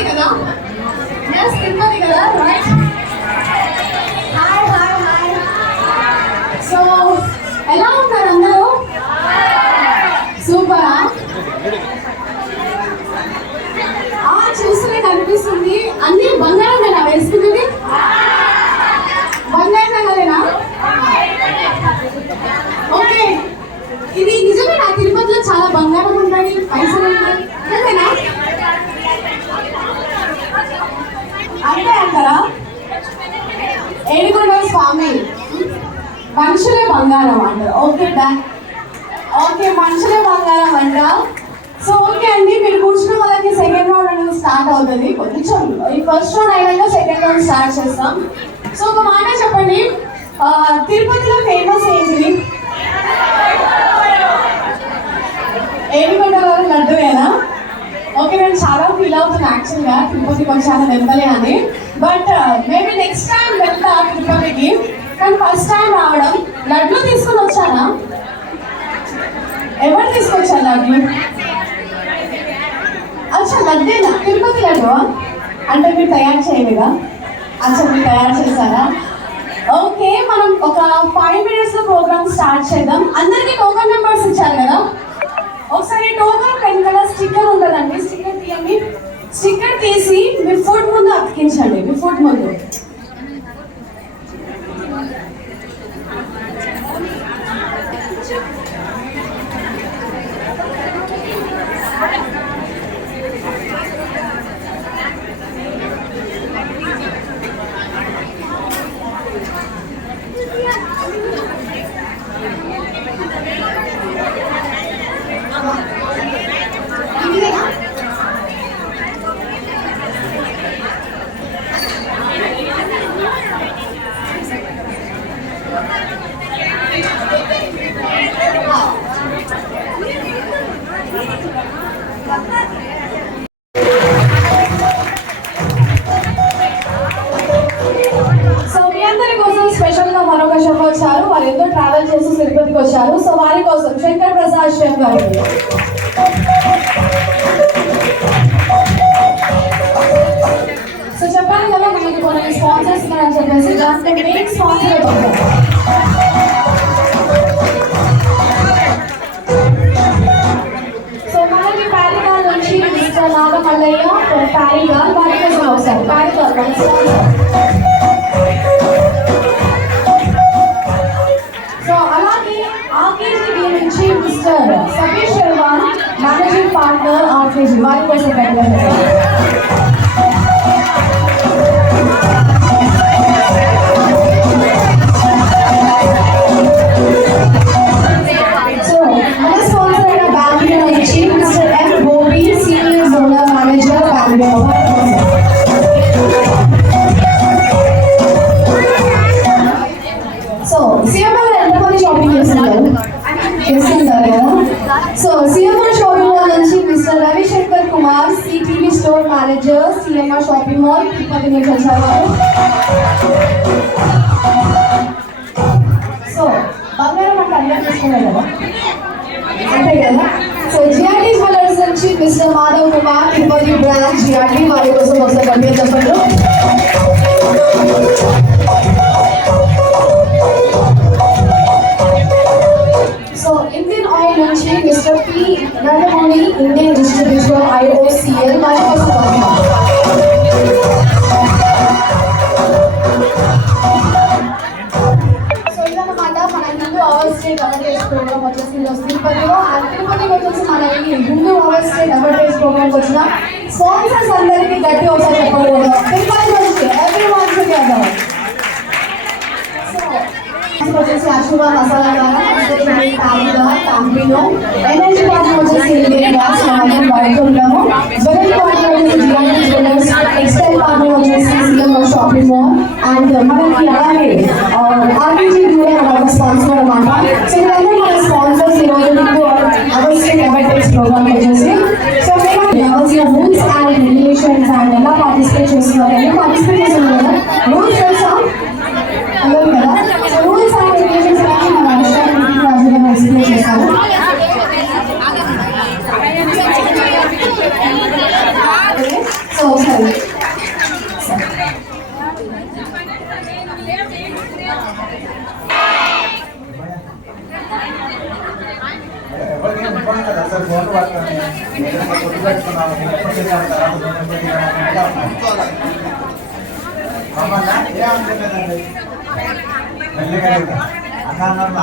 తిరుపతి కదా? ఎస్ తిరుపతి కదా, right? Hi hi hi. So ఎలా ఉన్నారు అందరూ? సూపరా? చూస్తూనే కనిపిస్తుంది. అన్ని బంగారం కదా వేసుకునేది? బంగారం నగలేనా? ఓకే, ఇది నిజమేనా? తిరుపతిలో చాలా బంగారం ఉంటుంది, పైసలు ఉంటాయి, నిజమేనా? అంతే అంటారా? ఏడుకొండల స్వామి మనుషులే బంగారం అంటారు. Okay done. ఓకే, మనుషులే బంగారం అంట. సో ఓకే అండి, మీరు కూర్చున్న వాళ్ళకి సెకండ్ రౌండ్ అనేది స్టార్ట్ అవుతుంది. కొంచెం ఈ ఫస్ట్ రౌండ్ అయినాక సెకండ్ రౌండ్ స్టార్ట్ చేస్తాం. సో ఒక మాట చెప్పండి, తిరుపతిలో ఫేమస్ ఏంటిది? ఏడుకొండల లడ్డూయేనా? ఓకే, నేను చాలా ఫీల్ అవుతున్నాను యాక్చువల్గా తిరుపతికి వచ్చాను వెళ్తలే అని. బట్ మేబీ నెక్స్ట్ టైం వెళ్తా తిరుపతికి. కానీ ఫస్ట్ టైం రావడం, లడ్డు తీసుకొని వచ్చానా? ఎవరు తీసుకొచ్చారు లడ్డు? అచ్చా లడ్డేనా? తిరుపతి లడ్డు అంటే మీరు తయారు చేయలేదా? అచ్చా మీరు తయారు చేశారా? ఓకే, మనం ఒక 5 minutes లో ప్రోగ్రామ్ స్టార్ట్ చేద్దాం. అందరికీ టోకన్ నెంబర్స్ ఇచ్చారు కదా? ఒకసారి టోకన్ వెనకాల స్టిక్కర్ ఉంటుందండి, స్టిక్కర్ తీయండి. స్టిక్కర్ తీసి మీ ఫుడ్ ముందు అతికించండి. మీ ఫుడ్ ముందు వచ్చారు. వాళ్ళు ఎంతో ట్రావెల్ చేసి తిరుపతికి వచ్చారు. సో వారి కోసం శంకర్ ప్రసాద్ షెఫ్ గారు. సో చెప్పాను కదా మనకి కొన్ని స్పాన్సర్స్ ఉన్నారని చెప్పేసి, దాంట్లో మెయిన్ స్పాన్సర్ సో మనకి ప్యారిగాల్ నుంచి మిస్టర్ నాగమల్లయ్య ప్యారిగాల్ వారి కోసం అవసరం. ప్యారిగాల్ మన sponsor. Mister Satish Sharma managing partner RKG వారి కోసం పెట్టలేదు. సో మన స్పాన్సర్ అయిన బ్యాంగ్లూర్ నుంచి mister M Gopi senior zonal manager Bangalore. So CMR ఎంతమంది షాపింగ్ చేస్తున్నారు? సో సిఎంఆర్ షాపింగ్ మాల్ నుంచి mister Ravishankar Kumar CTV store manager CMR shopping mall Tirupati నుంచి వచ్చారు. సో బంగారం అంటే అందరూ తీసుకున్నారు కదా, అంతే కదా? సో జిఆర్టీ జ్యువెలర్స్ నుంచి mister Madhav Kumar Tirupati branch GRT వారి కోసం వస్తే గట్టిగా చెప్పండి. సో ఇండియన్ ఆయిల్ నుంచి mister P Nandamuri Indian distributor IOCL వారి కోసం. సో ఇదన్నమాట మన Hindu our state advertise program వచ్చేసి తిరుపతిలో. తిరుపతికి వచ్చేసి మన Hindu our state advertise program వచ్చిన స్పాన్సర్స్ అందరికీ గట్టి ఒకసారి చెప్పకూడదు. తిరుపతి నుంచి ఎవ్రీవన్ టుగెదర్. వచ్చేసి అశుభ మసాలా కంపెనీలో ఎనర్జీ పార్ట్నర్ వచ్చేసి ఇండియన్ గ్యాస్ వాడుతుంటాము. జ్యువెలరీ పార్ట్నర్ వచ్చేసి జిఆర్టీ జ్యువెలర్స్, టెక్స్టైల్ పార్ట్నర్ వచ్చేసి సిఎంఆర్ షాపింగ్ మాల్ అండ్ మనకి అలాగే ఆర్టీజీ కూడా మన స్పాన్సర్ అన్నమాట. సో ఇవన్నీ మన స్పాన్సర్స్ ఈరోజు మీకు అవర్ స్టేట్ అడ్వర్టైజ్ ప్రోగ్రామ్ వచ్చేసి. సో మేము రూల్స్ అండ్ రెగ్యులేషన్స్ అండ్ ఎలా పార్టిసిపేట్ చేస్తున్నారు, ఎలా పార్టిసిపేట్ చేస్తున్నారు కదా, రూల్స్ తెలుసా అందరూ కదా? సో రూల్స్ అండ్ రెగ్యులేషన్స్ మన ఎక్స్ప్లెయిన్ చేస్తాను. సో ఒకసారి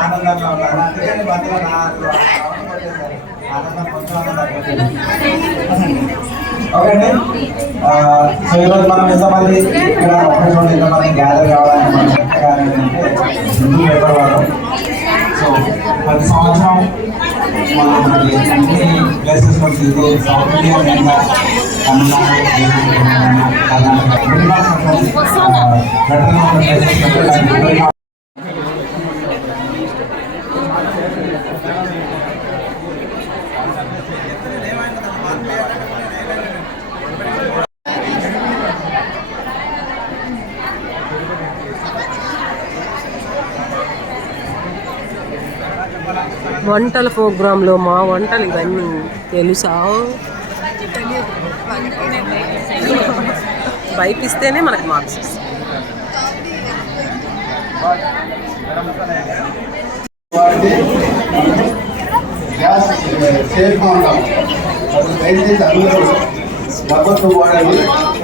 ఆనందంగా ఉన్నారు, అందుకని బతులు ఆనందం కొంచెం ఓకే అండి. సో ఈరోజు మనం ఎంతమంది ఇక్కడ ఒక చోట ఎంతమంది గ్యాదర్ కావాలని మనం ముందు పేపర్ సో ప్రతి సంవత్సరం మనం అన్ని ప్లేసెస్ లో తిరిగి సౌత్ ఇండియా వంటల ప్రోగ్రాంలో మా వంటలు ఇవన్నీ తెలుసా? బయటిస్తేనే మనకు మార్క్స్ వస్తాయి.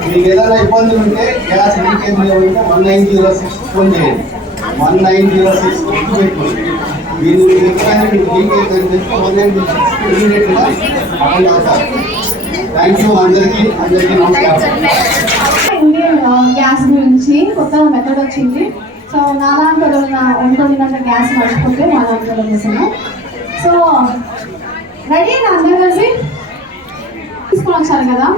మీకు ఏదైనా ఇబ్బందులు ఉంటే గ్యాస్ లీకేజ్ ఉంటే 1906 ఫోన్ చేయండి. 1906 పెట్టుకోండి. మీరు ఎప్పుడైనా మీకు లీకేజ్ అని చెప్పి 1906 ఇమీడియట్గా అటెండ్ అవుతారు. థ్యాంక్ యూ అందరికీ నమస్కారం. ఇండియన్ గ్యాస్ గురించి కొత్త మెథడ్ వచ్చింది. సో నాలాంటి వండుకున్న గ్యాస్ మర్చిపోతే మా దాంట్లో చేసాను. సో రెడీ అందరూ కలిసి తీసుకొని వచ్చారు కదా.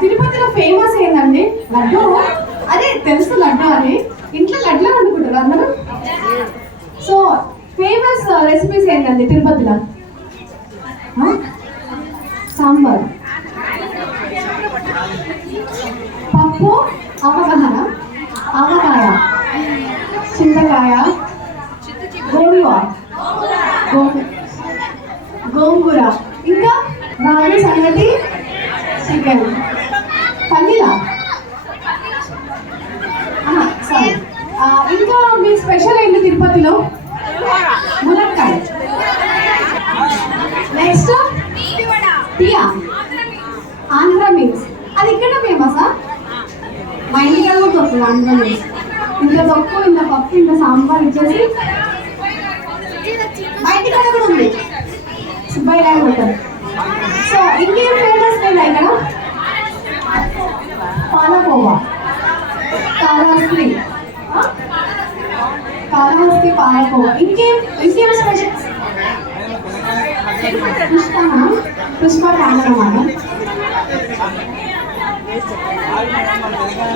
తిరుపతిలో ఫేమస్ ఏంటండి లడ్డు. అదే తెలుసు లడ్డు అని, ఇంట్లో లడ్డులో వండుకుంటారు అందరూ. సో ఫేమస్ రెసిపీస్ ఏంటండి తిరుపతిలో? సాంబార్, పప్పు, ఆవకాయ, చింతకాయ, గోంగూర, ఇంకా రాగి సంగటి, చికెన్, పన్నీరా. సరే, ఇంకా మీ స్పెషల్ ఏంటి తిరుపతిలో? ములక్కాయ. నెక్స్ట్ టీయా, ఆంధ్ర మీల్స్. అది ఇక్కడ ఫేమసా? మా ఇంటికి కూడా దొరుకుతుంది ఆంధ్ర మీల్స్. ఇంత తొక్కు, ఇంత పప్పు, ఇంత సాంబార్ ఇచ్చేసి మా ఇంటికి కూడా ఉంది సుబ్బయ్య గారు ఉంటారు. సో ఇంకేం ఫేమస్ లేదా ఇక్కడ? పాలకోవా, కాళహస్తి పాలకోవా. ఇంకేం స్పెషల్? పుష్ప కాండరమాన.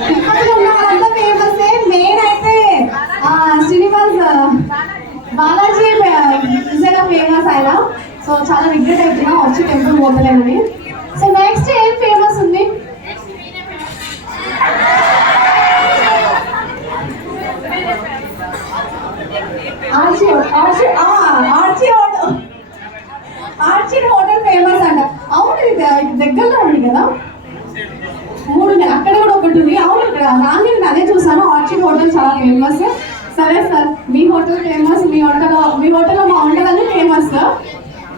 తిరుపతిలో ఉన్న వాళ్ళంతా ఫేమస్. మెయిన్ అయితే శ్రీనివాస్ బాలాజీ నిజంగా ఫేమస్ ఆయన. సో చాలా రిగ్రెట్ అవుతున్నా వచ్చి టెంపుల్ పోతలేనని. సో నెక్స్ట్ ఏం ఫేమస్ ఉంది? ఆర్చిడ్ హోటల్ ఫేమస్ అంట. అవును, దగ్గరలో ఉంది కదా. 3 అక్కడ కూడా ఒకటి ఉంది. అవును, ఇక్కడ రాంగ్ అదే చూసాను. ఆర్చిడ్ హోటల్ చాలా ఫేమస్. సరే సార్, మీ హోటల్ ఫేమస్, మీ హోటల్లో మా వంటలన్నీ ఫేమస్.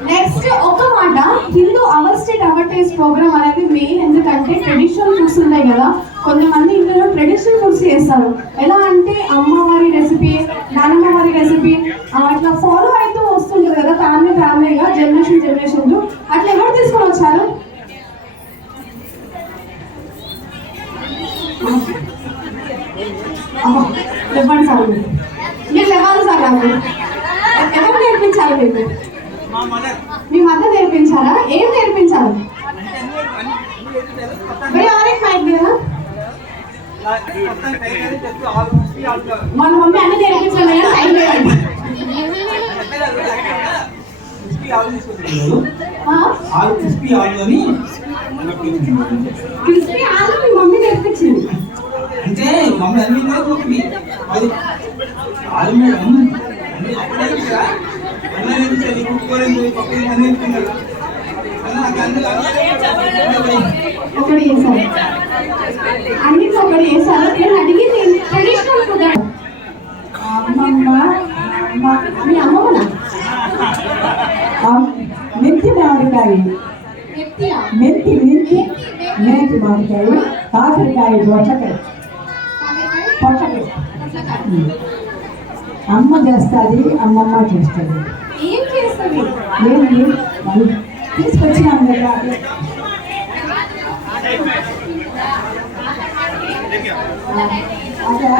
నెక్స్ట్ ఒక మాట, Hindu our state our taste program అనేది మెయిన్. ఎందుకంటే ట్రెడిషనల్ ఫుడ్స్ ఉన్నాయి కదా, కొంతమంది ఇంట్లో ట్రెడిషనల్ ఫుడ్స్ చేస్తారు. ఎలా అంటే అమ్మవారి రెసిపీ, నాన్నమ్మ వారి రెసిపీ అట్లా ఫాలో అవుతూ వస్తుంటారు కదా ఫ్యామిలీగా, జనరేషన్. అట్లా ఎవరు తీసుకొని వచ్చారు? ఇవ్వండి సార్, మీరు ఇవ్వాలి సార్. ఎవరు నేర్పించారు మీకు? మీ మదర్ నేర్పించారా? ఏం నేర్పించారు? మన మమ్మీ అన్ని నేర్పించాలి. క్రిస్పీ ఆలు మీ మమ్మీ నేర్పించింది అంటే మమ్మల్ని అన్ని అది ఆలు మేడం ఒకటి చేశారు, అన్నిట్లో ఒకటి చేశారు. నేను అడిగింది ట్రెడిషనల్ ఫుడ్. మీ అమ్మమ్మనా? మెంతి మామిడికాయ. మెత్తియా? మెంతి మెంతి మెంతి మామిడికాయ, కాకరకాయ, పొట్టకాయ పొట్టకాయ అమ్మ చేస్తుంది, అమ్మమ్మ చేస్తుంది. ఏం చేస్తుంది? ఏంటి వాళ్ళు తీసుకొచ్చినాం కదా. అక్కడ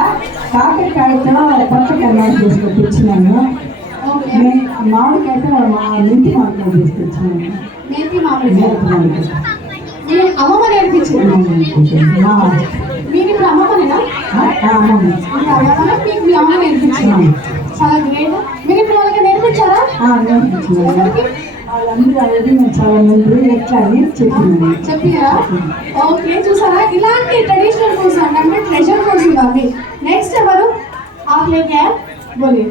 కాకరకాయతో పొట్టకాయ తీసుకొని తెచ్చినాను. మామిడికాయతో మెంతి మామిడికాయ తీసుకొచ్చినాను. నేతి మామిడికాయ మెంతి మామిడికాయ అమ్మమ్మ నేర్పించింది. మీరు ఇప్పుడు అమ్మమ్మనేనా? అమ్మమ్మ మీకు మీ అమ్మ నేర్పించింది. చాలా గ్రేట్. మీరు ఇప్పుడు వాళ్ళకి నేర్పించారా? చెప్పారా? ఓకే, చూసారా? ఇలాంటి ట్రెడిషనల్ ఫుడ్స్ అంటే ట్రెజర్ ఫుడ్స్ ఇవ్వాలి. నెక్స్ట్ ఎవరు? आप लेके आए, बोलिए.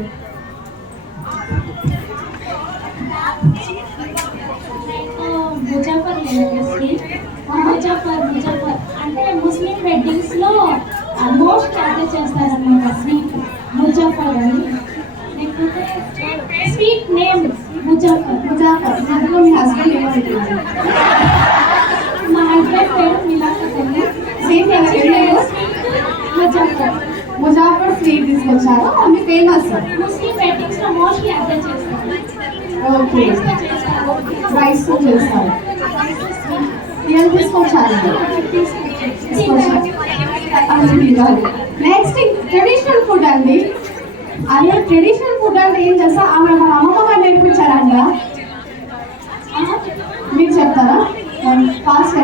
ముజఫర్ అంటే ముస్లిం వెడ్డింగ్స్ లో మోస్ట్ క్యాటర్ చేస్తారన్నమాట స్వీట్ ముజఫర్ అని. లేకపోతే స్వీట్ నేమ్ ముజఫర్. అందులో మీ హస్బెండ్ ఏమంటున్నారు? మా హస్బెండ్ పేరు మిలాఖతల్లి. సేమ్ ముజఫర్ ముజాఫర్ స్వీట్ తీసుకొచ్చారు. అన్ని ఫేమస్. ముస్లిం వెడ్డింగ్స్ లో మోస్ట్ క్యాటర్ చేస్తారు. ఓకే, రైస్ తో చేస్తారు. ఏం తీసుకొచ్చారు? నెక్స్ట్ ట్రెడిషనల్ ఫుడ్ అండి. అదే ట్రెడిషనల్ ఫుడ్ అంటే ఏం చేస్తా? ఆమె మన అమ్మమ్మ నేర్పించారంట. మీరు చెప్తారా? ఫాస్ట్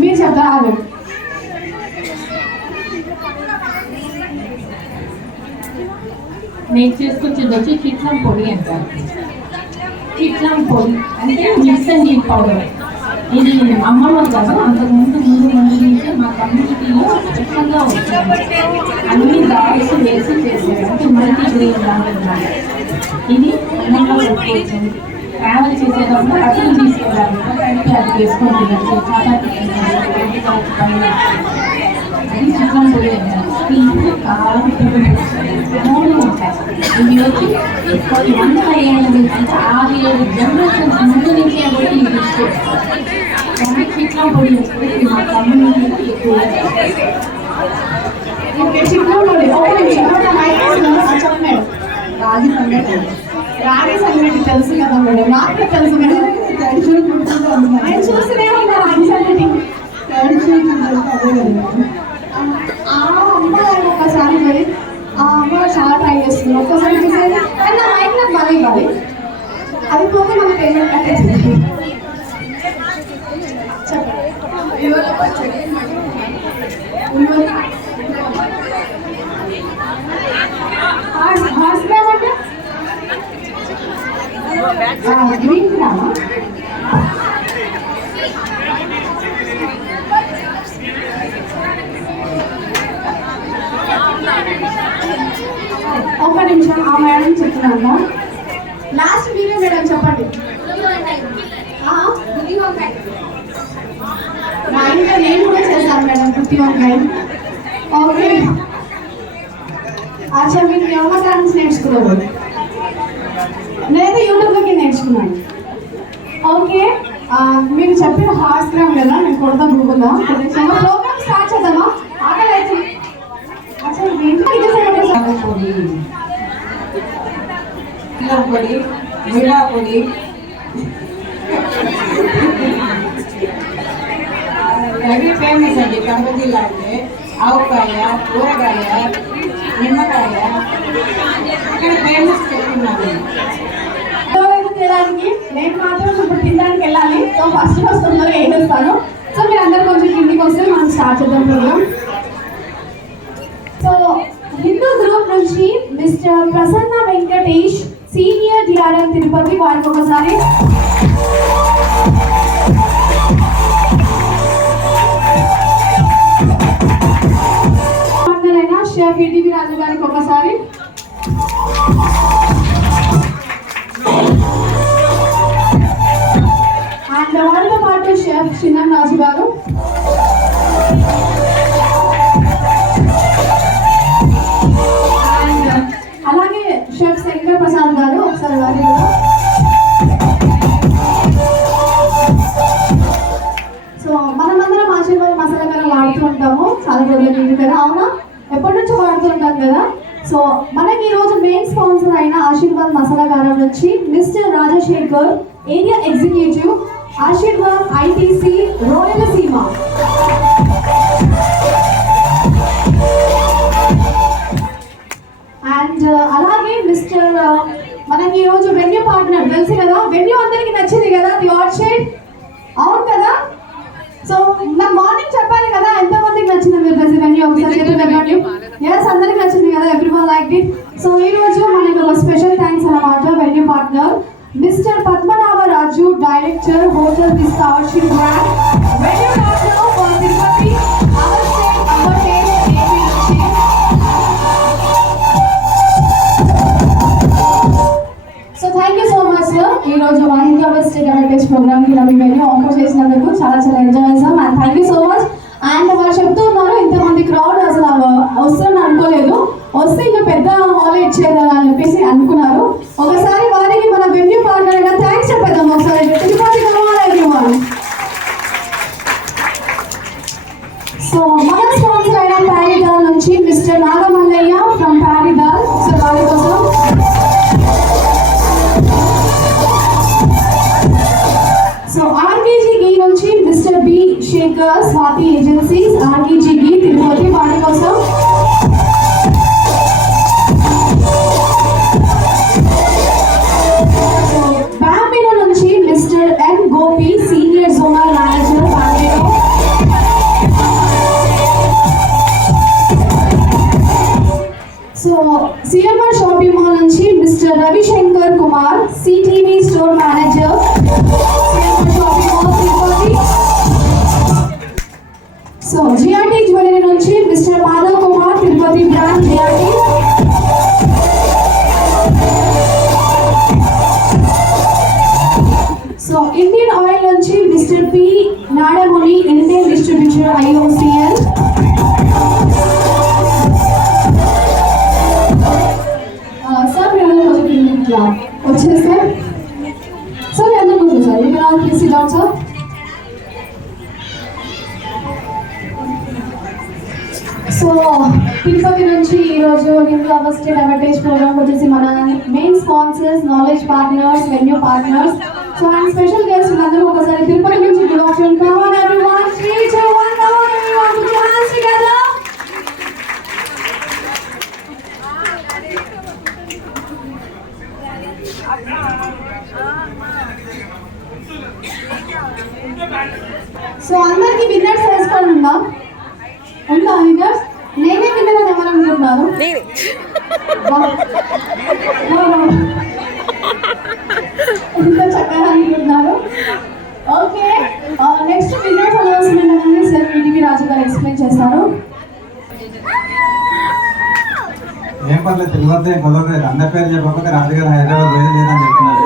మీరు చెప్తారా? ఆమె నేను చేసుకొచ్చేది వచ్చి కిట్లం పొడి అంటారు. కిట్లం పొడి అంటే మిక్సర్ నీళ్ళు పౌడర్. ఇది అమ్మమ్మ కదా, అంతకుముందు నుంచి మా కమ్యూనిటీలో ఎక్కువగా వచ్చింది. అన్ని దాల్స్ వేసి చేసేది, అంటే మల్టీ గ్రెయిన్ లాగా. ఇది అన్నంలో పెట్టుకోవచ్చు. ట్రావెల్ చేసేటప్పుడు అసలు తీసుకెళ్ళాలి, అంటే అది వేసుకొని తినచ్చు. చపాతీ పైన అది చికెన్ పొడి అంటారు. కారం మూడు ఉంటాయి. ఇవి వచ్చి కొన్ని వందల ఏళ్ళ నుంచి 6-7 జనరేషన్స్ ముందు నుంచి బట్టి ఇది కానీ చికెన్ పొడి వస్తుంది. ఇది మా కమ్యూనిటీకి ఎక్కువ. చికెన్ పొడి రాగి సంగటి. రాగి సంగటి తెలుసు కదా మేడం, నాకు తెలుసు మేడం. నేను చూస్తూనే ఉన్నా రాగి సంగటి. అమ్మ ఒకసారి మరి అమ్మ చాలా ట్రై చేస్తుంది. ఒక్కసారి చూసేది కానీ నా మైండ్ నాకు బాగా ఇవ్వాలి. అది పోతే మన పేమెంట్ కట్టేసి గ్రీన్ గ్రామా ఒక నిమిషం ఆ మేడం చెప్తున్నాను. లాస్ట్ మీరే మేడం చెప్పండి. మా ఇంట్లో నేను కూడా చేస్తాను మేడం గుత్తి వంకాయ. ఓకే, అచ్చా మీరు యోగా డాన్స్ నేర్చుకున్నారు? నేనైతే యూట్యూబ్లోకి నేర్చుకున్నాను. ఓకే, మీరు చెప్పిన హార్స్ గ్రామ్ కదా, నేను కొడతా గూగుల్లో. ప్రోగ్రామ్ స్టార్ట్ చేద్దామా? ఆకలి అయితే అచ్చా పొడి, కిలం పొడి, మిరా పొడి, అవి ఫేమస్ అండి కడప జిల్లా. అంటే ఆవకాయ, కూరగాయ, నిమ్మకాయ ఇక్కడ ఫేమస్ చెప్తున్నాను. తినడానికి నేను మాత్రం ఇప్పుడు తినడానికి వెళ్ళాలి. సో ఫస్ట్ వస్తున్నారు ఏం చేస్తాను. సో మీరు అందరు కొంచెం కిందికి వస్తే మనం స్టార్ట్ చేద్దాం ప్రోగ్రామ్. సో హిందూ గ్రూప్ నుంచి మిస్టర్ ప్రసన్న వెంకటేష్, సీనియర్ డిఆర్ఎం తిరుపతి, వారికి ఒకసారి షెఫ్ ఈటీవీ రాజు గారికి ఒకసారి, అండ్ వాళ్ళతో పాటు షెఫ్ చిన్న రాజు గారు, అండ్ అలాగే షెఫ్ శంకర్ ప్రసాద్ గారు. ఒకసారి వారి కూడా పాడుతూ ఉంటాము చాలా రోజుల నుంచి కదా, అవునా? ఎప్పటి నుంచో పాడుతూ ఉంటాం కదా. సో మనకి ఈరోజు మెయిన్ స్పాన్సర్ అయిన ఆశీర్వాద్ మసాలా గారం నుంచి mister Rajasekhar, area executive, Aashirvaad ITC Rayalaseema. And అలాగే మిస్టర్ మనకి ఈరోజు వెన్యూ పార్ట్నర్ తెలుసు కదా, వెన్యూ అందరికి నచ్చింది కదా, ది ఆర్చిడ్, అవును కదా. సో నాకు మార్నింగ్ చెప్పాలి కదా ఎంతమందికి నచ్చింది మీరు ప్రతి వెన్యూ, ఒకసారి చెప్పండి. ఎస్, అందరికి నచ్చింది కదా, ఎవ్రీవన్ లైక్ ఇట్. సో ఈ రోజు మనకి ఒక స్పెషల్ థ్యాంక్స్ అన్నమాట venue partner mister Padmanabharaju, director, hotel Vista Orchid brand, venue partner for Tirupati, our state, our taste, AP నుంచి. So thank you so much sir. ఈ రోజు వాహింద్రా బెస్ట్ డెవలపేజ్ ప్రోగ్రామ్ కి నన్ను వెన్యూ ఆఫర్ చేసినందుకు చాలా చాలా ఎంజాయ్ చేసాం. And thank you so much. And వాళ్ళు చెప్తూ ఉన్నారు ఇంతమంది క్రౌడ్ అసలు వస్తుందని అనుకోలేదు, వస్తే ఇంకా పెద్ద హాల్ ఇచ్చేదా అని చెప్పేసి అనుకున్నారు. ఒకసారి వారికి మన వెన్యూ పార్ట్నర్ అయినా థ్యాంక్స్ చెప్పేద్దాం ఒకసారి. సో మన స్పాన్సర్ అయిన ప్యారిడాల్ నుంచి మిస్టర్ నాగమల్లయ్య ఫ్రమ్ ప్యారిడాల్, సో వారి కోసం. సో ఆర్కేజీ ఘీ నుంచి mister B Shekhar, Swathi agencies, RKG ghee Tirupati, వారి కోసం. బ్యాంబినో నుంచి mister M Gopi, senior zonal manager, Bambino. So CMR shopping mall నుంచి mister Ravishankar Kumar, CTV store manager, CMR shopping mall Tirupati. So GRT jewellery నుంచి mister Madhav Kumar, Tirupati branch GRT. So Indian oil నుంచి mister P Nadamuni, Indian distributor, IOCL. Sir మీరు కొంచెం వచ్చేసారు సార్, ఎందుకు కూర్చోండి sir, you can all please SIT down sir. So Tirupati నుంచి ఈరోజు హిందూ అవస్థ అడ్వర్టైజ్ ప్రోగ్రామ్ వచ్చేసి మన main sponsors, knowledge partners, venue partners, so and special guest అందరూ ఒకసారి తిరుపతి నుంచి good afternoon. Come on everyone, 3 2 1, come on everyone, put your hands together. So అందరికి విన్నర్స్ వేసుకోండి ఉందా విన్నర్స్? నేనే విన్నర్ అని ఎవరు అనుకుంటున్నారు? ఎంత చక్కగా అనుకుంటున్నారు. ఓకే, నెక్స్ట్ విన్నర్స్ అనౌన్స్మెంట్ అనేది సార్ విడివి రాజు గారు ఎక్స్ప్లెయిన్ చేస్తారు. ఏం పర్లేదు, తెలియదు కుదరలేదు. అందరి పేరు చెప్పకపోతే రాజుగారు హైదరాబాద్ వేరే లేదని చెప్తున్నారు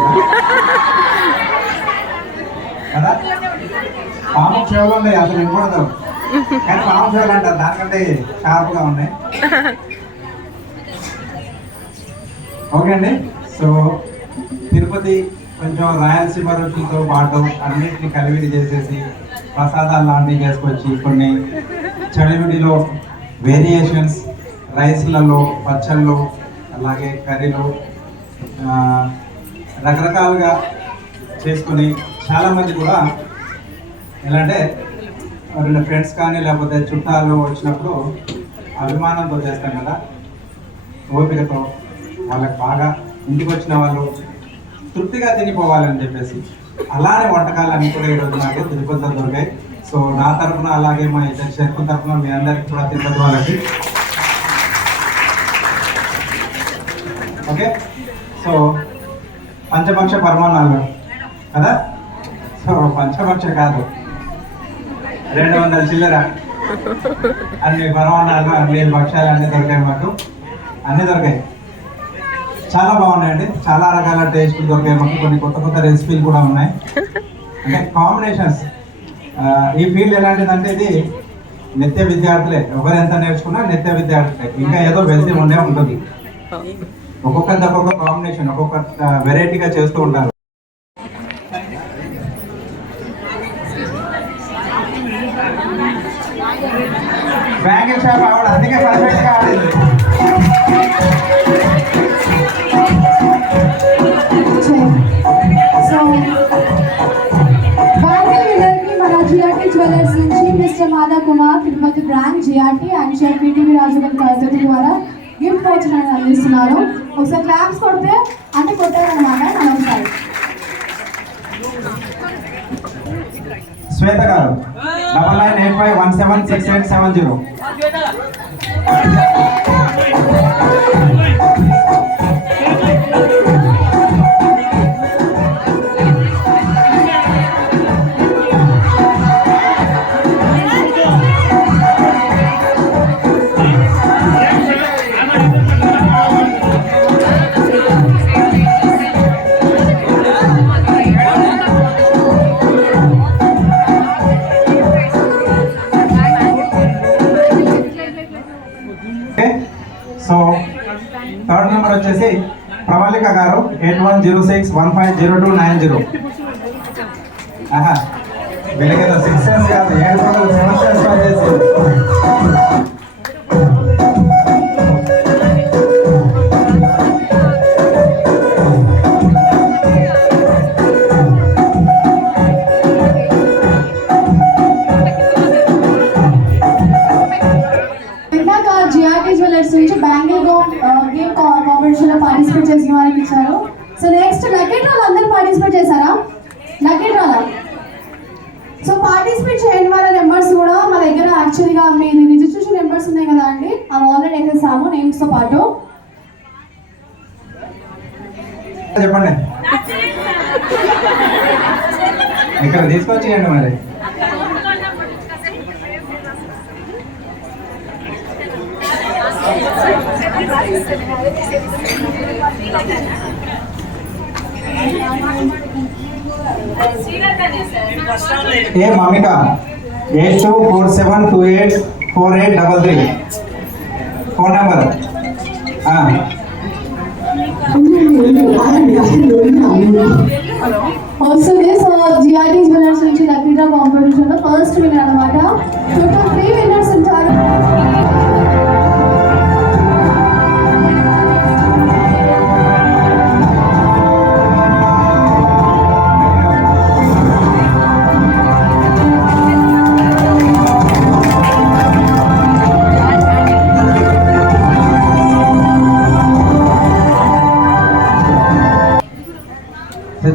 కదా. పాము చెవులు ఉన్నాయి, అసలు వినకూడదు కానీ పాము చెవులు అంటారు, దానికంటే షార్ప్గా ఉన్నాయి. ఓకే అండి. సో తిరుపతి కొంచెం రాయలసీమ రుచులతో పాటు అన్నింటినీ కలివిడి చేసేసి ప్రసాదాలు లాంటివి చేసుకొచ్చి కొన్ని చడివిడిలో వేరియేషన్స్, రైస్లలో, పచ్చళ్ళు, అలాగే కర్రీలు రకరకాలుగా చేసుకొని చాలామంది కూడా ఎలా అంటే ఎవరైనా ఫ్రెండ్స్ కానీ లేకపోతే చుట్టాలు వచ్చినప్పుడు అభిమానంతో చేస్తాం కదా, ఓపికతో వాళ్ళకి బాగా ఇంటికి వచ్చిన వాళ్ళు తృప్తిగా తినిపోవాలని చెప్పేసి అలానే వంటకాలన్నీ కూడా ఈరోజు నాకు తిరుపతిలో దొరికాయి. సో నా తరఫున అలాగే మా ఇద్దరు షెఫ్ తరఫున మీ అందరికీ కూడా తిరుపతి వాళ్ళకి ఓకే. సో పంచపక్ష పరమాణాలు కదా, సో పంచపక్ష కాదు 200 చిల్లర అన్ని పరమాణాలు, అన్ని భక్ష్యాలు అన్నీ దొరికాయి, మాకు అన్నీ దొరికాయి. చాలా బాగున్నాయండి, చాలా రకాల టేస్ట్లు దొరికాయి మాకు. కొన్ని కొత్త కొత్త రెసిపీలు కూడా ఉన్నాయి, అంటే కాంబినేషన్స్. ఈ ఫీల్డ్ ఎలాంటిదంటే ఇది నిత్య విద్యార్థులే, ఎవరు ఎంత నేర్చుకున్నా నిత్య విద్యార్థులే, ఇంకా ఏదో వెళ్తూ ఉండే ఉంటుంది. ఒక్కొక్కరిది ఒక్కొక్క కాంబినేషన్, ఒక్కొక్క వెరైటీగా చేస్తూ ఉంటారు. బ్యాంగిల్ షాప్ ఆవిడ అందుకే పర్ఫెక్ట్ గా ఆడింది. సో బ్యాంగిల్ విన్నర్ కి మన జిఆర్టీ జ్యువెలర్స్ నుంచి mister Madhav Kumar Tirupati brand GRT and share PTV Raju గారి పద్ధతి ద్వారా గిఫ్ట్ వోచర్ అందిస్తున్నారు. ఒకసారి క్లాప్స్ కొడితే అంటే కొట్టారనమాట. నమస్కారం. శ్వేత గారు 9985176870. సో థర్డ్ నెంబర్ వచ్చేసి ప్రవళిక గారు 8106150290. వీళ్ళకి 6 ఇయర్స్ కాదు 7 సంవత్సరాలు 7 ఇయర్స్ చేసి జిఆర్టీ జ్యువెలర్స్ నుంచి బ్యాంగిల్ గేమ్ కాంపిటీషన్ లో పార్టిసిపేట్ చేసిన వాళ్ళకి ఇచ్చారు. సో నెక్స్ట్ లక్కీ డ్రాల్ అందరూ పార్టిసిపేట్ చేశారా? లక్కీ డ్రాల్. సో పార్టిసిపేట్ చేయని వాళ్ళ నెంబర్స్ కూడా మా దగ్గర యాక్చువల్గా మీ రిజిస్ట్రేషన్ నెంబర్స్ ఉన్నాయి కదా అండి, అవి ఆల్రెడీ వేసేసాము నేమ్స్ తో పాటు. చెప్పండి ఇక్కడ తీసుకొచ్చేయండి మరి. ఏ మమిక 8247284833 phone number. Also this GRT jewellers నుంచి లక్కీ డ్రా కాంపిటీషన్ లో ఫస్ట్ విన్నర్ అన్నమాట. టోటల్ 3 విన్నర్స్ ఉంటారు.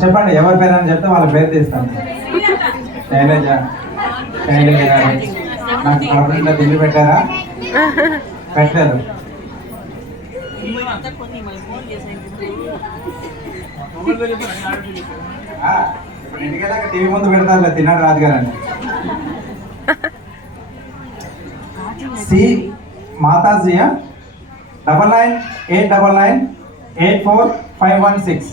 చెప్పండి ఎవరి పేరు అని చెప్తే వాళ్ళ పేరు తీస్తాను. శైలజ గారు నాకు కడుపులో తిండి పెట్టారా? పెట్టలేదు. ఇప్పుడు ఇంటికెళ్ళాక టీవీ ముందు పెడతారు తిన్నాడు రాజుగారు అని. సి మాతాజియా 9989984516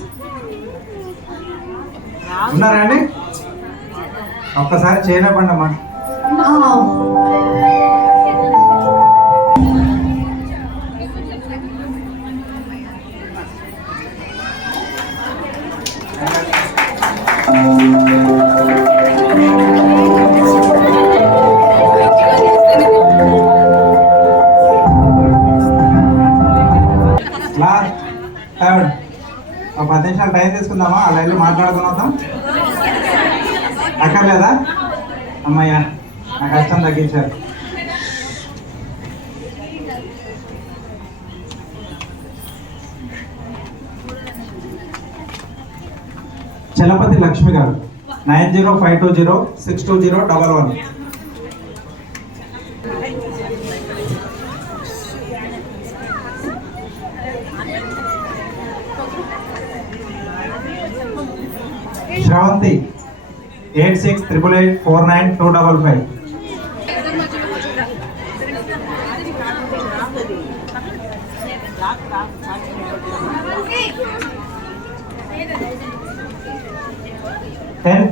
ఉన్నారండి? ఒక్కసారి చేయలేపండి అమ్మా. లాస్ట్ థర్డ్ ఒక 10 నిమిషాలు టైం తీసుకుందామా? అలా వెళ్ళి మాట్లాడుకుని వద్దాం. అక్కర్లేదా? అమ్మయ్యా నా కష్టం తగ్గించారు. చలపతి లక్ష్మి గారు 9052062011. శ్రవంతి 8688849255.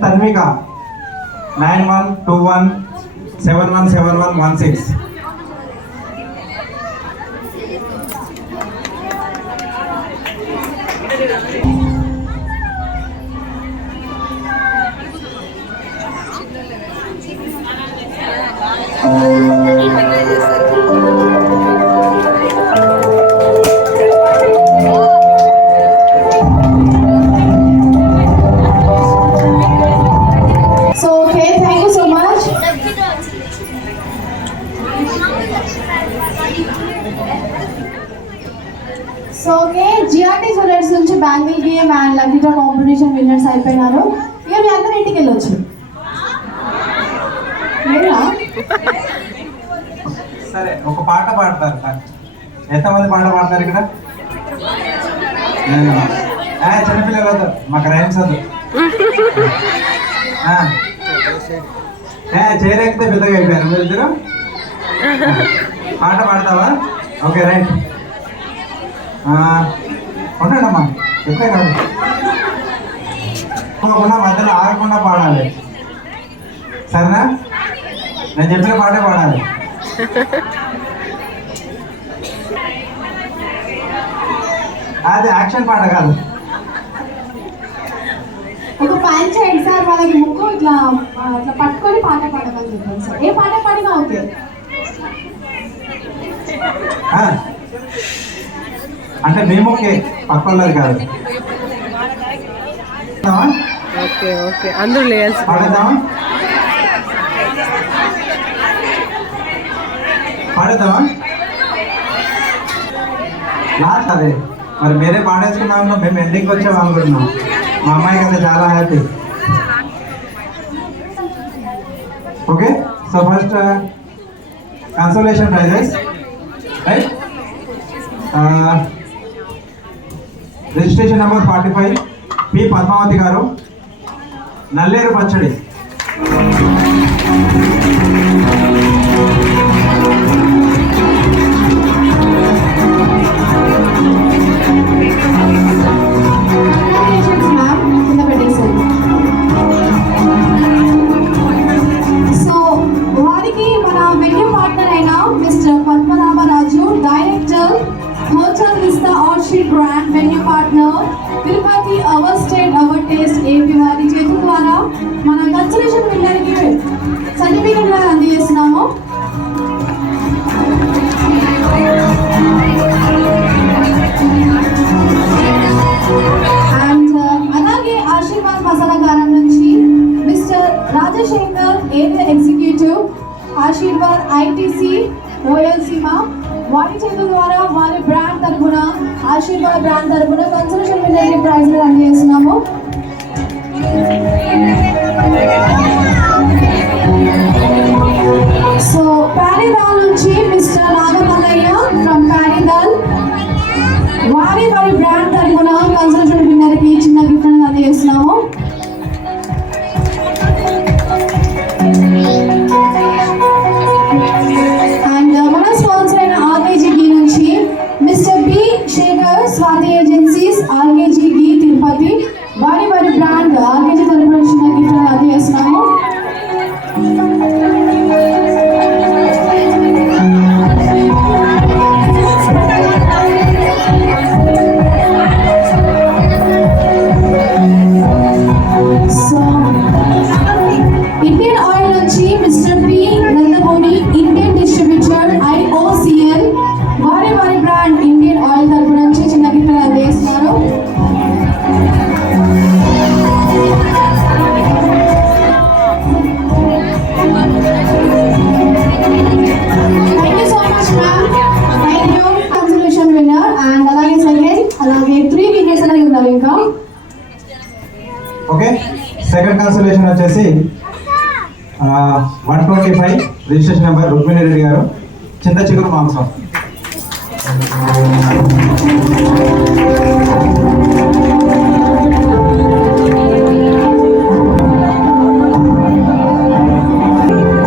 తన్విక 9121717116. Bangle game and lucky draw competition winners అయిపోయినారు. ఇక మీ అందరూ ఇంటికి వెళ్ళొచ్చు. లేదా సరే ఒక పాట పాడతారు సార్. ఎంతమంది పాట పాడతారు ఇక్కడ? చిన్నపిల్లలు వద్దు, మాకు రైమ్స్ వద్దు. చేయలేకపోతే పెద్దగా అయిపోయారు మీరు ఇద్దరు. పాట పాడతావా? Okay right. ఉంటాడమ్మా, ఎప్పుడే కాదు పోకుండా మధ్యలో ఆగకుండా పాడాలి, సరేనా? నేను చెప్పిన పాటే పాడాలి. అది యాక్షన్ పాట కాదు. ఒక పని చేయండి సార్, వాళ్ళకి ముక్కు ఇట్లా ఇట్లా పట్టుకొని పాట పాడమని చెప్పండి సార్. ఏ పాట పాడినా ఓకే. అంటే మేము ఓకే, పక్కలేదు కాదు. ఓకే ఓకే, అందరూ లేయాల్సి. పాడేద్దామా? పాడేద్దామా? లాస్ట్ అదే మరి మీరే పాడేసుకున్నాము, మేము ఎండింగ్కి వచ్చాము అనుకుంటున్నాం. మా అమ్మాయికి అయితే చాలా happy. Okay, so first consolation prizes right. Registration number 45 P Padmavathi garu, నల్లేరు పచ్చడి. సో వారికి మన వెన్యూ పార్ట్నర్ అయిన mister Padmanabharaju, director hotel Vista Orchid grand, venue partner Tirupati our state our taste AP వారి చేతుల ద్వారా మన కన్సలేషన్ విన్నర్కి సర్టిఫికెట్ అందజేస్తున్నాము. అండ్ అలాగే ఆశీర్వాద్ మసాలాగారం నుంచి mister Rajasekhar, area executive, Aashirvaad ITC Rayalaseema వారి చేతుల ద్వారా వారి బ్రాండ్ తరఫున, ఆశీర్వాద్ బ్రాండ్ తరఫున కన్సలేషన్ విన్నర్కి ప్రైజ్ అందజేస్తున్నాము. సో ప్యారీదాల్ నుంచి మిస్టర్ నాగమల్లయ్య ఫ్రమ్ ప్యారీదాల్ వారి బ్రాండ్ తరఫున కన్సలేషన్ విన్నర్కి చిన్న గిఫ్ట్ అనేది అందజేస్తున్నాము. అండ్ మన స్పాన్సర్ అయిన ఆర్కేజీ ఘీ నుంచి mister B Shekhar, Swathi agencies, RKG ghee Tirupati వారి బ్రాండ్ ఆర్కేజీ తరఫున చిన్న గిఫ్ట్ అనేది అందజేస్తున్నాము. సో ఇండియన్ ఆయిల్ నుంచి mister P Nandamuri, Indian distributor IOCL వారి బ్రాండ్ ఇండియన్ ఆయిల్ తరఫున నుంచి చిన్న గిఫ్ట్ అందజేస్తున్నారు. Thank you so much ma'am, thank you. Consolation winner and అలాగే సెకండ్, అలాగే 3 విన్నర్స్ అనేది ఉన్నారు ఇంకా. ఓకే, సెకండ్ కన్సలేషన్ వచ్చేసి 125 రిజిస్ట్రేషన్ నెంబర్ రుక్మిణి రెడ్డి గారు, చింత చిగురు మాంసం.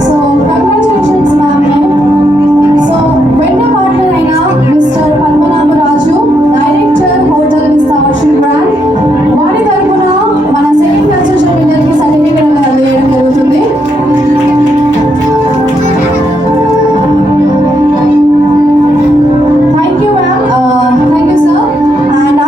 So congratulations ma'am. సో వెన్న పార్ట్నర్ అయిన mister Padmanabharaju, director hotel Vista Orchid brand వారి తరఫున మన సెకండ్ కన్సలేషన్ విన్నర్కి సర్టిఫికేట్ అందజేయడం జరుగుతుంది. Thank you ma'am, thank you sir. And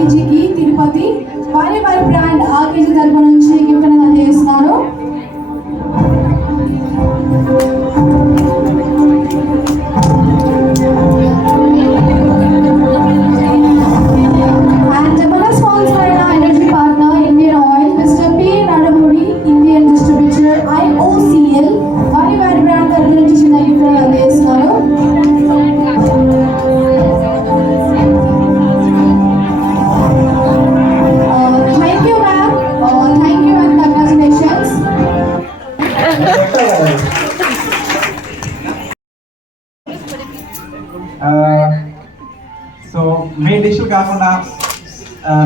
కేజీకి తిరుపతి వారి బ్రాండ్ ఆ కేజీ తరపు నుంచి గిఫ్ట్ అనేది అందజేస్తున్నారు. And మన స్పాన్సర్ అయిన energy partner Indian oil mister P Nadamuri Indian distributor IOCL వారి బ్రాండ్ తరపు నుంచి చిన్న గిఫ్ట్ అనేది అందజేస్తున్నారు. Thank you ma'am. Thank you and congratulations. So మీ డిష్లు కాకుండా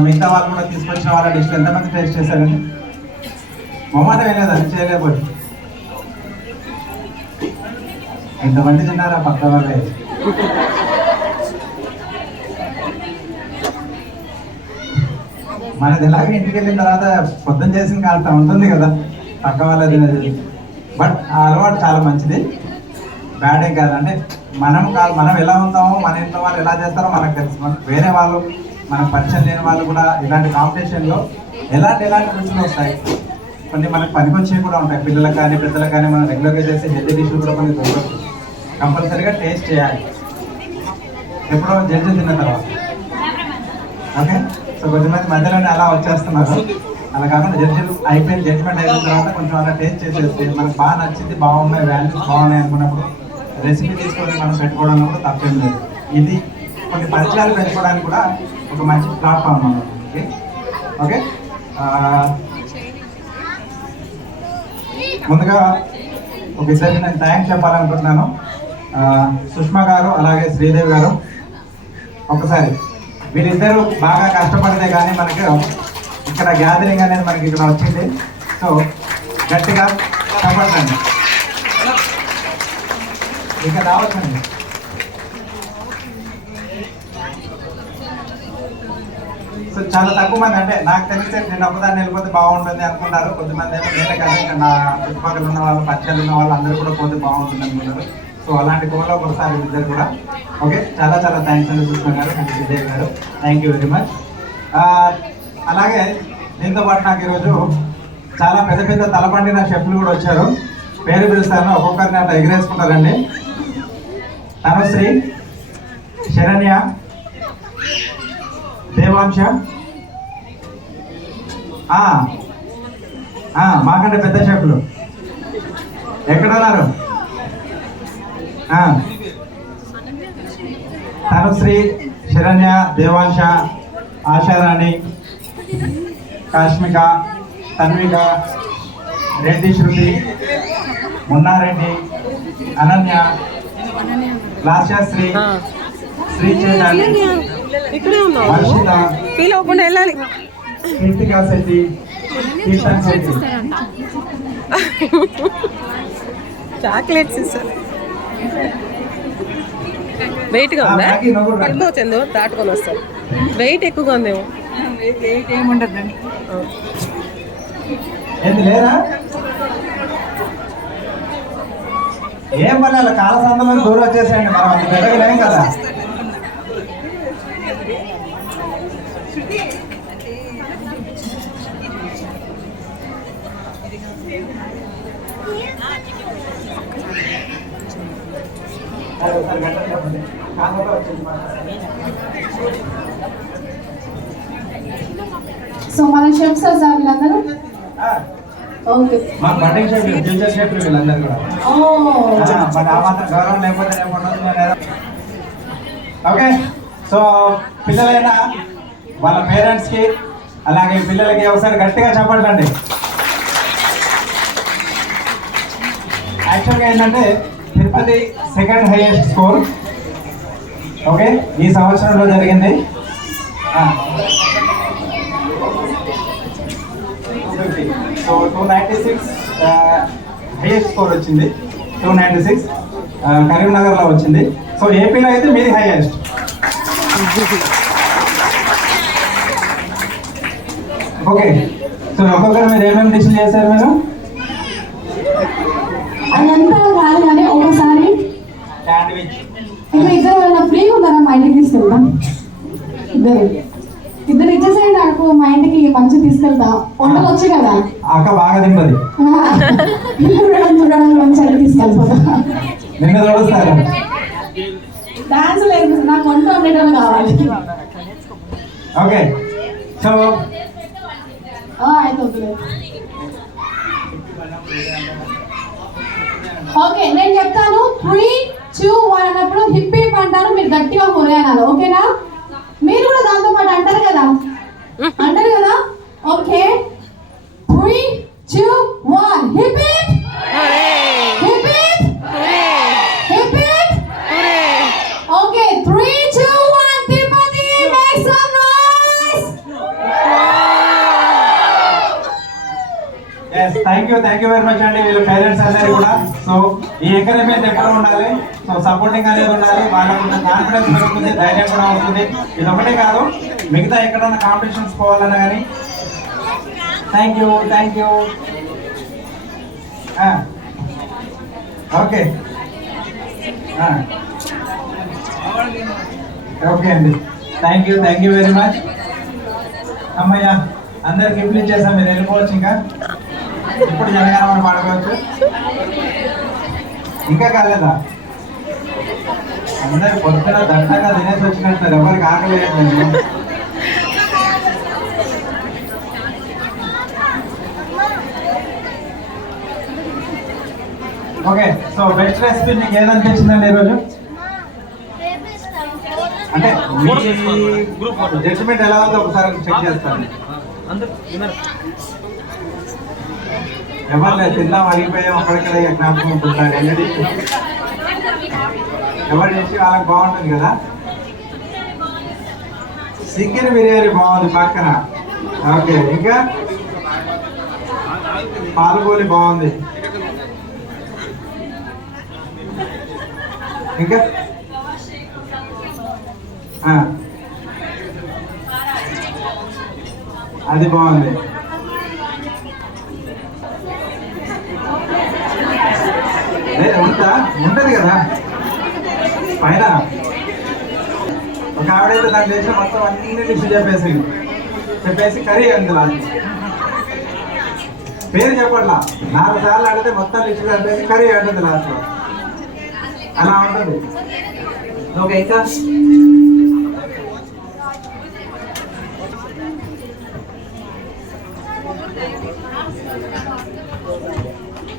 మిగతా వాళ్ళు కూడా తీసుకొచ్చిన వాళ్ళ డిష్లు ఎంతమంది టేస్ట్ చేశారండి? మొమాట వినేదని చేయలేకపోయి ఎంతమంది తిన్నారా పక్క వాళ్ళే? మనది ఇలాగే ఇంటికి వెళ్ళిన తర్వాత పొద్దున్న చేసిన కాస్త ఉంటుంది కదా పక్క వాళ్ళ తినేది. బట్ ఆ అలవాటు చాలా మంచిది, బ్యాడ్ ఏం కాదు. అంటే మనం ఎలా ఉంటామో మన ఇంట్లో వాళ్ళు ఎలా చేస్తారో మనకు తెలుసు. వేరే వాళ్ళు మనకు పరిచయం లేని వాళ్ళు కూడా ఇలాంటి కాంపిటీషన్లో ఎలాంటి రుచులు వస్తాయి. కొన్ని మనకు పనికొచ్చేవి కూడా ఉంటాయి, పిల్లలకు కానీ పెద్దలకు కానీ. మనం రెగ్యులర్గా చేసే హెల్తీ డిష్లు కూడా కొన్ని దొరకచ్చు. కంపల్సరీగా టేస్ట్ చేయాలి ఎప్పుడో జడ్జి తిన్న తర్వాత. ఓకే, సో కొంతమంది మధ్యలోనే అలా వచ్చేస్తున్నారు. అలా కాకుండా జడ్జిమెంట్ అయిపోయిన తర్వాత కొంచెం అలా టేస్ట్ చేసేస్తే మనకు బాగా నచ్చింది, బాగున్నాయి, వాల్యూస్ బాగున్నాయి అనుకున్నప్పుడు రెసిపీ తీసుకొని మనం పెట్టుకోవడం కూడా తప్పేం లేదు. ఇది కొన్ని పరిచయాలు పెంచుకోవడానికి కూడా ఒక మంచి ప్లాట్ఫామ్ అన్నమాట. ఓకే, ముందుగా ఒక ఇద్దరికి నేను థ్యాంక్స్ చెప్పాలనుకుంటున్నాను. సుష్మా గారు అలాగే శ్రీదేవి గారు. ఒకసారి వీరిద్దరూ బాగా కష్టపడితే కానీ మనకి ఇక్కడ గ్యాదరింగ్ అనేది మనకి ఇక్కడ వచ్చింది. సో గట్టిగా చెప్పండి, ఇంకా రావచ్చండి. సో చాలా తక్కువ మంది, అంటే నాకు తెలిస్తే నేను ఒక్కదాన్ని వెళ్ళిపోతే బాగుంటుంది అనుకున్నారు. కొంతమంది ఏమో నేనే కదా, ఇంకా నా చుట్టుపక్కల ఉన్న వాళ్ళు, పరిచయాలు ఉన్న వాళ్ళు అందరూ కూడా పోతే బాగుంటుంది అనుకున్నారు. సో అలాంటి కోలో ఒకసారి ఇద్దరు కూడా. ఓకే, చాలా థ్యాంక్స్ అండి సుష్మా గారు అండ్ శ్రీదేవి గారు. Thank you very much. అలాగే దీంతో పాటు నాకు ఈరోజు చాలా పెద్ద తలపండిన షెఫ్లు కూడా వచ్చారు. పేరు పిలుస్తాను, ఒక్కొక్కరిని అట్లా ఎగిరేసుకుంటారండి. తనుశ్రీ, శరణ్య, దేవాంశ, మాకంటే పెద్ద షెఫ్లు ఎక్కడున్నారు? తనుశ్రీ, శరణ్య, దేవాంశ, ఆశారాణి, కాశ్మిక, తన్విక, రెడ్డి శృతి, మున్నారెడ్డి, అనన్య, లాస్యాశ్రీ, శ్రీ చైతన్య, వర్షిత, కీర్తికా శెట్టి, కీర్తన్ శెట్టి. చాక్లెట్స్ ఇస్తారు. వెయిట్గా ఉందా? ఎంతో చందు దాటుకొని వస్తారు. వెయిట్ ఎక్కువగా ఉందేమో. ఏముండదండి. ఏంటి లేదా? ఏం పని అలా కాల సందర్భం దూరం వచ్చేసాయండి. మనం అంత పెద్దగలేం కదా. సో మన షెఫ్స్ సార్ వీళ్ళందరూ ఓకే. మా బడ్డింగ్ షెఫ్, ఫ్యూచర్ షెఫ్ వీళ్ళందరూ కూడా. బట్ ఆ మాత్రం గౌరవం లేకపోతే ఓకే. సో పిల్లలైనా వాళ్ళ పేరెంట్స్కి అలాగే పిల్లలకి ఒకసారి గట్టిగా చెప్పండి. యాక్చువల్గా ఏంటంటే Tirupati second highest score okay ఈ సంవత్సరంలో జరిగింది. సో 296 హైయెస్ట్ స్కోర్ వచ్చింది. 296 కరీంనగర్లో వచ్చింది. సో ఏపీలో అయితే మీది హైయెస్ట్. ఓకే, సో ఒక్కొక్కరు మీరు ఏమేమి డిష్లు చేశారు? మీరు అదంతా కాదు కానీ ఒకసారి శాండ్విచ్ ఇద్దరు ఫ్రీగా ఉన్నారా? మా ఇంటికి తీసుకెళ్తాం. ఇద్దరు ఇద్దరు ఇచ్చేసేయండి నాకు మా ఇంటికి మంచి తీసుకెళ్తా వంటలు వచ్చు కదా అక్క బాగా తింటది, ఇల్లు చూడడం మంచిగా తీసుకెళ్ళిపోతా. నిన్న చూడుస్తారు. డాన్స్ లేదు నాకు వంట వండడం కావాలి. ఓకే సో అయితే వద్దులేదు. ఓకే నేను చెప్తాను 3, 2, 1 అన్నప్పుడు హిప్ హిప్ అంటాను, మీరు గట్టిగా హురే అనాలి. ఓకేనా? మీరు కూడా దాంతో పాటు అంటారు కదా, అంటారు కదా. Okay 3, 2, 1 hip hip hip hip hip hip. Okay 3, 2, 1 Tirupati make some noise. Yes thank you very much అండి వీళ్ళ పేరెంట్స్ అందరూ కూడా. సో ఈ ఎంకరేజ్మెంట్ ఎక్కడ ఉండాలి, సో సపోర్టింగ్ అనేది ఉండాలి, వాళ్ళకు కాన్ఫిడెన్స్ పెరుగుతుంది, ధైర్యం కూడా వస్తుంది. ఇది ఒకటే కాదు, మిగతా ఎక్కడన్నా కాంపిటీషన్స్ పోవాలన్నా కానీ. థ్యాంక్ యూ ఓకే ఓకే అండి థ్యాంక్ యూ వెరీ మచ్. అమ్మయ్య అందరికి గిఫ్ట్లు ఇచ్చేసాం, మీరు వెళ్ళిపోవచ్చు. ఇప్పుడు జనగణమన పాడుకోవచ్చు. ఇంకా కాలేదా? అందరు పొద్దున దట్టగా తినేసి వచ్చినట్టు ఎవరికి ఆకలి వేయట్లేదు. ఓకే సో బెస్ట్ రెసిపీ మీకు ఏదనిపించిందండి ఈరోజు? అంటే మీ జడ్జిమెంట్ ఎలా ఉందో ఒకసారి చెక్ చేస్తాను. ఎవరు లేదు, తిన్నాం అరిగిపోయాం అక్కడిక్కడ జ్ఞాపకం ఉంటుంటారు. ఎవరు చేసి వాళ్ళకి బాగుంటుంది కదా. చికెన్ బిర్యానీ బాగుంది పక్కన. ఓకే ఇంకా పాలగోలి బాగుంది. ఇంకా అది బాగుంది. ఉంటది కదా పైన. ఒక ఆవిడైతే దాని చేసిన మొత్తం అన్ని డిష్ చెప్పేసి కర్రీ అందులో పేరు చెప్పట్లా, 4 సార్లు అడిగితే మొత్తం లిస్ట్ కలిపేసి కర్రీ అంటుంది లాస్ట్ లో. అలా ఉంటుంది. ఓకే ఇంకా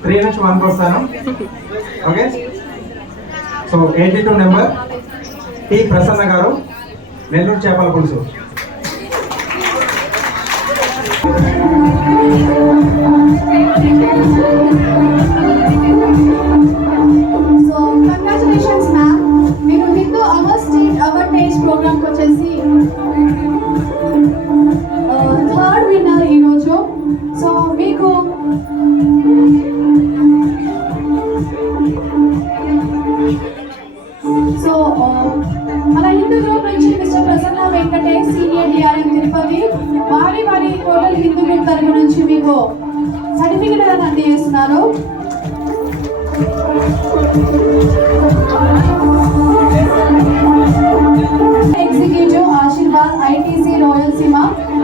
3 నుంచి 1 వస్తాను. Okay so 82 number T Prasanna గారు, నెల్లూరు చేపల పులుసు. సో కంగ్రాచులేషన్స్ మ్యామ్, మీరు హిందూ అవర్ టేస్ట్ ప్రోగ్రామ్కి వచ్చేసి 3rd విన్నర్ ఈరోజు. సో మీకు మన హిందూ గ్రూప్ నుంచి మిస్టర్ ప్రసన్న వెంకటేష్ సీనియర్ డిఆర్ఎం తిరుపతి వారి టోటల్ హిందూ గ్రూప్ తరఫు నుంచి మీకు సర్టిఫికెట్ అనేది అందజేస్తున్నారు. ఎగ్జిక్యూటివ్ ఆశీర్వాద్ ఐటీసీ రాయలసీమ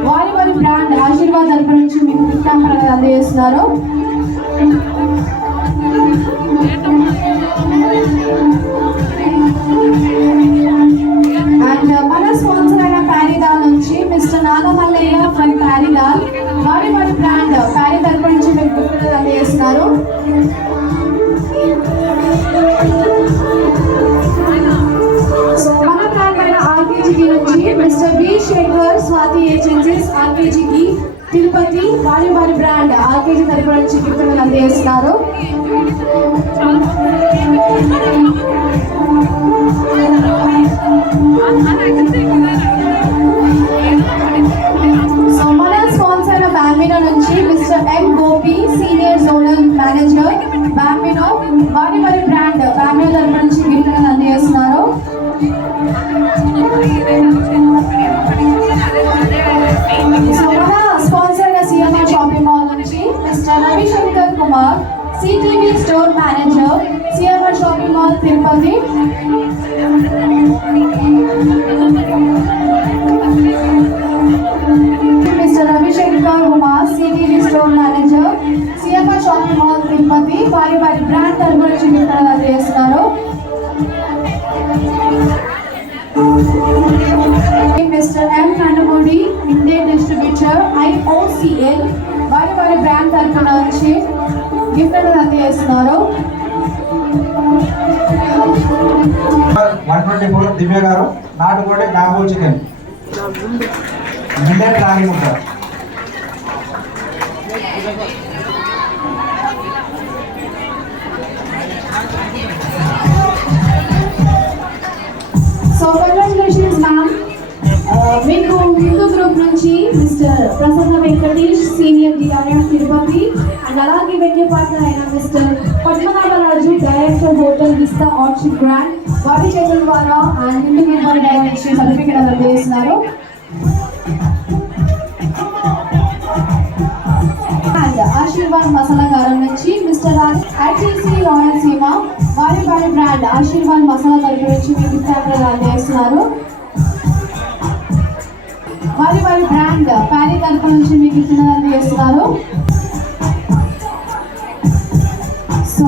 వారి బ్రాండ్ ఆశీర్వాద్ తరఫు నుంచి మీకు గిఫ్ట్ హ్యాంపర్ అనేది అందజేస్తున్నారు. అండ్ మన స్పాన్సర్ అయిన ప్యారీదాల్ నుంచి మిస్టర్ నాగమల్లయ్య ఫ్రమ్ ప్యారీదాల్ వారి బ్రాండ్ ప్యారీ తరపు నుంచి మీకు గిఫ్ట్ అందజేస్తున్నారు. సో మన బ్రాండ్ అయిన ఆర్కేజీకి నుంచి mister B Shekhar Swathi agencies ఆర్కేజీకి తిరుపతి వారి బ్రాండ్ ఆర్కేజీ తరపు నుంచి గిఫ్ట్ అందజేస్తున్నారు. సో మన స్పాన్సర్ బ్యాంబినో నుంచి mister M Gopi senior zonal manager Bambino వారి బ్రాండ్ బ్యాంబినో తరపు నుంచి గిఫ్ట్ అందజేస్తున్నారు. సో మన స్పాన్సర్ సిఎంఆర్ షాపింగ్ మాల్ నుంచి mister Ravishankar Kumar CTV store manager CMR shopping mall Tirupati. IOCL వారి వారి బ్రాండ్ తరఫున నుంచి గిఫ్ట్ అందజేస్తున్నారు. 124 దివ్య గారు నాటుకోడి బ్యాంబూ చికెన్ మిల్లెట్ రాగి ముద్ద. So congratulations ma'am. మీకు హిందూ గ్రూప్ నుంచి మిస్టర్ ప్రసన్న వెంకటేష్ సీనియర్ డిఆర్ఎం తిరుపతి అండ్ అలాగే వెన్యూ పార్ట్నర్ అయిన mister Padmanabharaju director hotel Vista Orchid grand వారి చేతుల ద్వారా అండ్ హిందూ గ్రూప్ వారి డైరెక్షన్ సర్టిఫికేట్ అందజేస్తున్నారు. అండ్ ఆశీర్వాద్ మసాలా కారం నుంచి మిస్టర్ రాజ్ ఐటీసీ రాయల్ సీమ వారి వారి బ్రాండ్ ఆశీర్వాద్ మసాలా తరపు నుంచి మీకు గిఫ్ట్ అందజేస్తున్నారు. వారి వారి బ్రాండ్ ప్యారీ తరపు నుంచి మీకు గిఫ్ట్ అందజేస్తున్నారు. సో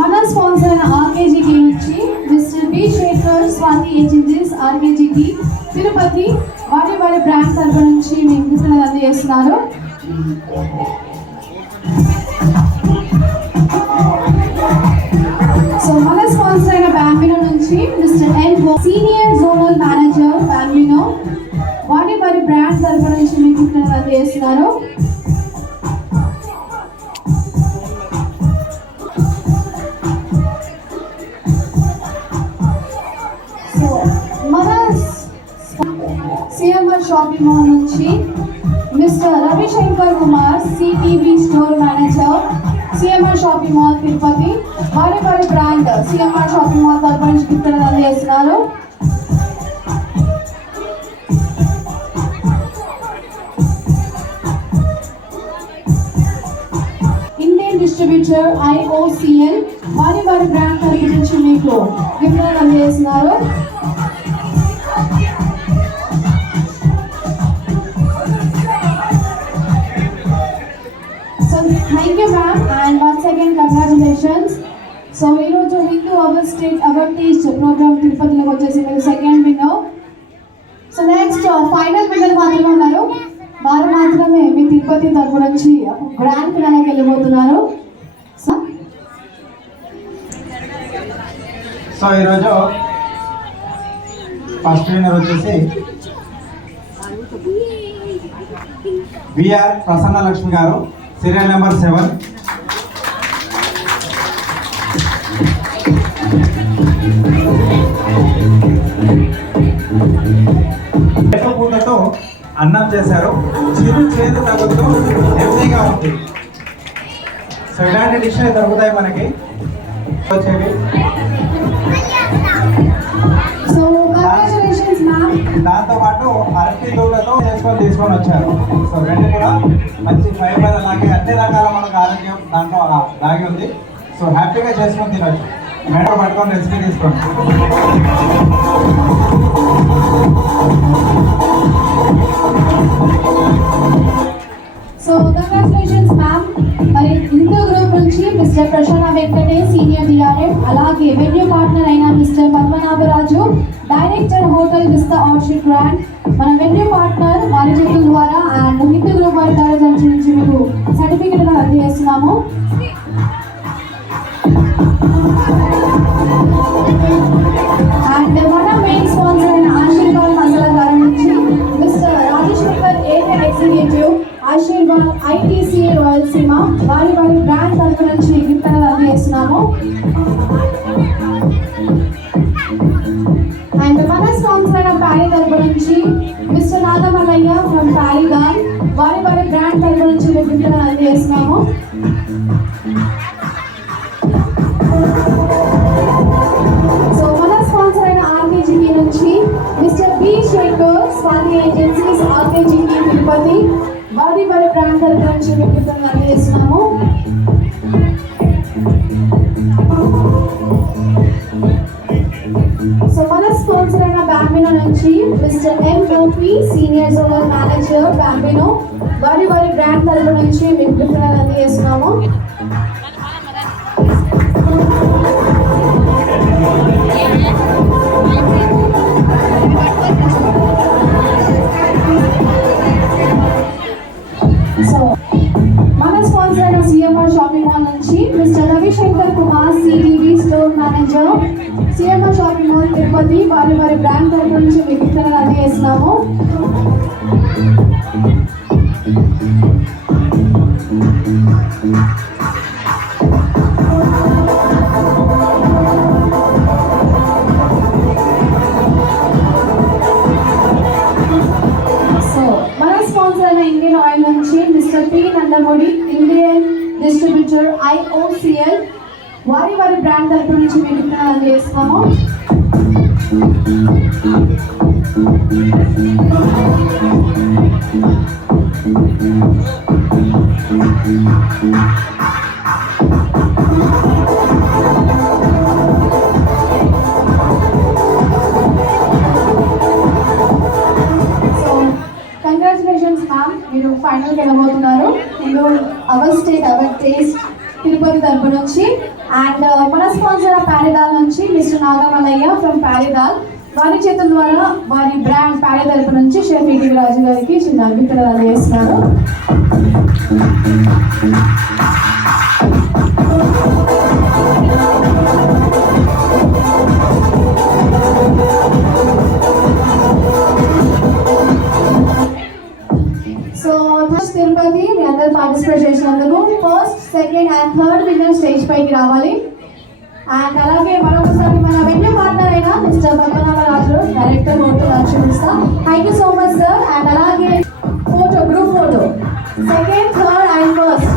మన స్పాన్సర్ అయిన ఆర్కేజీకి నుంచి mister B Shekhar Swathi agencies ఆర్కేజీకి తిరుపతి వారి వారి బ్రాండ్ తరపు నుంచి మీకు గిఫ్ట్ అందజేస్తున్నారు. సో మన స్పాన్సర్ అయిన బ్యాంబినో నుంచి mister N senior zonal manager Bambino వారి వారి బ్రాండ్ తరపు నుంచి మీకు గిఫ్ట్ అందజేస్తున్నారు. సో మన సిఎంఆర్ షాపింగ్ మాల్ నుంచి mister Ravishankar Kumar CTV store manager CMR shopping mall Tirupati వారి వారి బ్రాండ్ సిఎంఆర్ షాపింగ్ మాల్ తరపు నుంచి గిఫ్ట్ అందజేస్తున్నారు. ఇండియన్ డిస్ట్రిబ్యూటర్ IOCL వారి వారి బ్రాండ్ తరపు నుంచి మీకు గిఫ్ట్ అందజేస్తున్నారు. Thank you ma'am and once again congratulations. So ఈరోజు Hindu our state our taste programme తిరుపతిలోకి వచ్చేసి మీరు second winner. So next final winner మాత్రమే ఉన్నారు. వారు మాత్రమే మీ తిరుపతి తరపు నుంచి గ్రాండ్ ఫినాలేకి వెళ్ళిపోతున్నారు. సో ఈరోజు ఫస్ట్ విన్నర్ వచ్చేసి బిఆర్ ప్రసన్న లక్ష్మి గారు సీరియల్ నెంబర్ 7. పూటతో అన్నం చేశారు. చిరు చేదు తగ్గుతూ హెల్తీగా ఉంది. సో ఇలాంటి డిష్లు దొరుకుతాయి మనకి వచ్చేవి. So congratulations ma'am. దాంతో పాటు అరటి దూడతో తీసుకొని వచ్చారు. సో రెండు కూడా మంచి ఫైబర్ అలాగే అన్ని రకాల మనకు ఆరోగ్యం దాంట్లో దాగి ఉంది. సో హ్యాపీగా చేసుకొని తినొచ్చు. మేడం పట్టుకొని రెసిపీ తీసుకోండి. So congratulations ma'am. మరి హిందూ గ్రూప్ నుంచి మిస్టర్ ప్రసన్న వెంకటేష్ సీనియర్ డిఆర్ఎం అలాగే వెన్యూ పార్ట్నర్ అయిన mister Padmanabharaju director hotel Vista Orchid grand మన వెన్యూ పార్ట్నర్ వారి చేతుల ద్వారా అండ్ హిందూ గ్రూప్ వారి తరగతి నుంచి మీకు సర్టిఫికేట్ అందజేస్తున్నాము. అండ్ మన మెయిన్ స్పాన్సర్ అయిన ఆశీర్వాద్ మసాలా కారం నుంచి mister Rajasekhar area executive Aashirvaad ITC Rayalaseema వారి వారి బ్రాండ్ తరఫు నుంచి గిఫ్ట్ అందజేస్తున్నాము. అండ్ మన స్పాన్సర్ అయిన ప్యారీ తరపు నుంచి మిస్టర్ నాగమల్లయ్య ఫ్రమ్ ప్యారీగాన్ వారి వారి బ్రాండ్ తరపు నుంచి గిఫ్ట్ అందజేస్తున్నాము. సో మన స్పాన్సర్ అయిన ఆర్కేజీకి నుంచి mister B Shekhar Swathi agencies ఆర్కేజీకి తిరుపతి వారి వారి బ్రాండ్ తరపు నుంచి గిఫ్ట్ అందజేస్తున్నాము. సో మన స్పాన్సర్ అయిన బ్యాంబినో నుంచి mister M Gopi senior zonal manager Bambino వారి వారి బ్రాండ్ తరపు నుంచి మీకు గిఫ్ట్ అందజేస్తున్నాము. సో షాపింగ్ మాల్ నుంచి mister Ravishankar Kumar CDV store manager CMR shopping mall Tirupati వారి బ్రాండ్ తరపు నుంచి మీకు విత్తనాలు అందజేస్తున్నాము. ఇండియన్ ఆయిల్ నుంచి mister P Nandamuri Indian distributor IOCL వారి బ్రాండ్ తరపు నుంచి మీకు విత్తనాలు అందజేస్తున్నాము. కంగ్రాచులేషన్స్ మ్యామ్, మీరు ఫైనల్కి వెళ్ళబోతున్నారు. నేను hour state our taste Tirupati తరపు నుంచి అండ్ మన స్పాన్సర్ ప్యారిదాల్ నుంచి మిస్టర్ నాగమల్లయ్య ఫ్రమ్ ప్యారిదాల్ వారి చేతుల ద్వారా వారి బ్రాండ్ ప్యారి తరపు నుంచి షెఫ్ ఈటీవీ రాజు గారికి చిన్న విత్తనాలు అందజేస్తున్నారు. సో తిరుపతి మీ అందరు పార్టిసిపేట్ చేసినందుకు first, second and third winner stage పైకి రావాలి. అండ్ అలాగే మరొకసారి మన వెన్యూ పార్ట్నర్ అయిన మిస్టర్ పద్మనాభరాజు డైరెక్టర్ ఫోటో చూపిస్తాం. Thank you so much sir. And అలాగే photo group photo second, third and first.